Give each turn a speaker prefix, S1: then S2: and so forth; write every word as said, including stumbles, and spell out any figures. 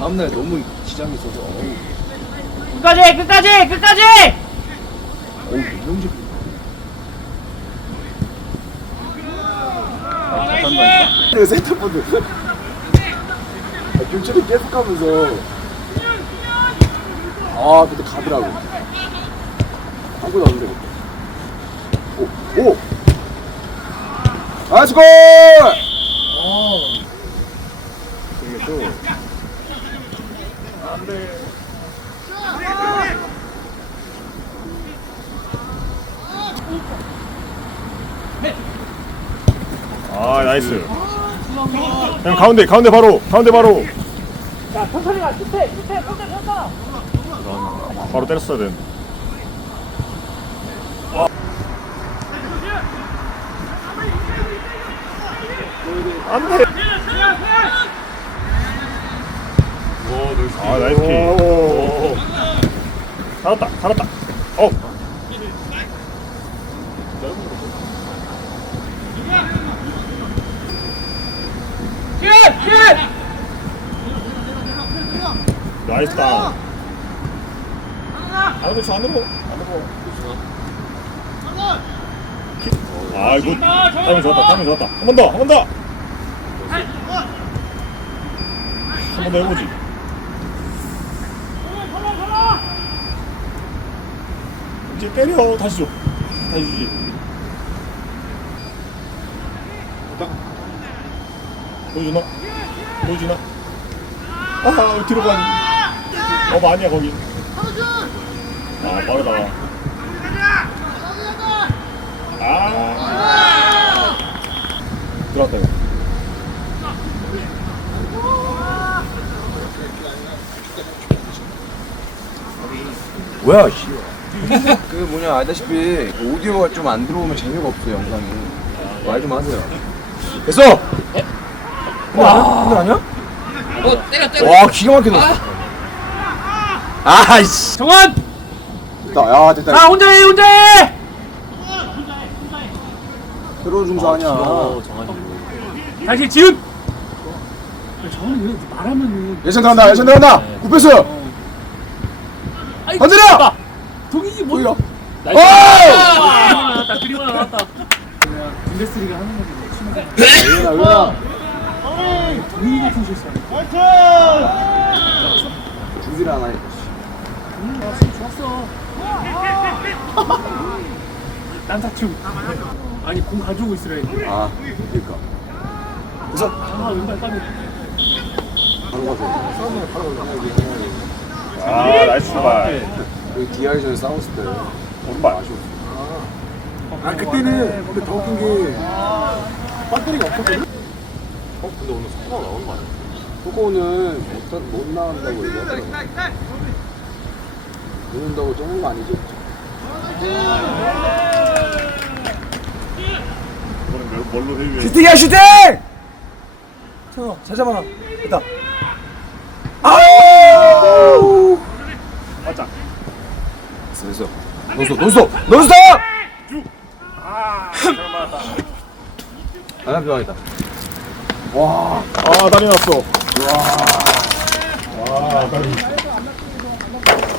S1: 다음날 너무 지장이 있어서 어우
S2: 끝까지 끝까지 끝까지.
S1: 어우 명지 내가 센터포드 균철이 계속 가면서 아 근데 가더라고 한국 나오는데 오! 오! 나이스 골! 이게 또 안돼
S3: 아 나이스. 그냥 가운데 가운데 바로 가운데 바로.
S2: 자 천천히 가. 끝에 끝에 끝에 폈다.
S3: 바로 때렸어야 돼. 안돼. 아 나이스 키. 살았다 살았다. 어.
S2: 슛! 슛!
S3: 나이스다. 안으로 쳐 안으로 안으로. 아 이거 타이밍 좋았다 타이밍 좋았다. 한 번 더 한 번 더. 한 번 더 해보지. 이제 때려 다시 줘. 다시 주지. 보여주나? 보여주나? 아 뒤로 가니. 어 아니야 거기. 아 빠르다. 아 들어왔다 이거.
S1: 뭐야 씨. 그 뭐냐 알다시피 오디오가 좀 안 들어오면 재미가 없어 영상이 말 좀 하세요 됐어! 와 근데 아니야?
S2: 어 때려 때려.
S1: 와 기가 막히게 넣었어 아이씨
S2: 정원.
S1: 됐다 야 됐다
S2: 자 혼자 해 혼자 해.
S1: 새로운 중사 아니야
S2: 다시 지훈. 정원이 왜 말하면은.
S1: 예선 들어간다 예선 들어간다 굿패스 건드려!
S2: 동인이 뭐?
S1: 보이라
S2: 오!
S1: 오!
S2: 나왔다 그리고 나왔다. 그러면 분데스리가 하는 건데 심하게.
S1: 의연아 의연아
S2: 동인 같은 실수.
S1: 준비를 안 하니까
S2: 음, 좋았어. 난사충. 아니 공 가지고 있으라 했는데.
S1: 아 그니까 그래서
S2: 아 왼발 까비.
S1: 바로 가서 싸우면 바로 가서
S3: 아 나이스 출발.
S1: 그 디아이전에 싸웠을 때
S3: 오른발.
S1: 아쉬웠어 아 그때는 근데 더 웃긴 게 배터리가 없었거든? 어? 근데 오늘 속보가 나오는 거 아니야? 속보는 못, 못 나온다고 얘기하더라고 못 온다고 적는 거 아니지?
S3: 이거는 뭘로 대비해?
S1: 슈팅이야 슈팅! 잘 잡아 됐다 아우
S3: 맞자.
S1: 됐어 됐어 논스톱 논스톱 논스톱!
S3: 아 잘못 맞았다.
S1: 하나 필요하겠다 와
S3: 아 다리 났어. 와 다리.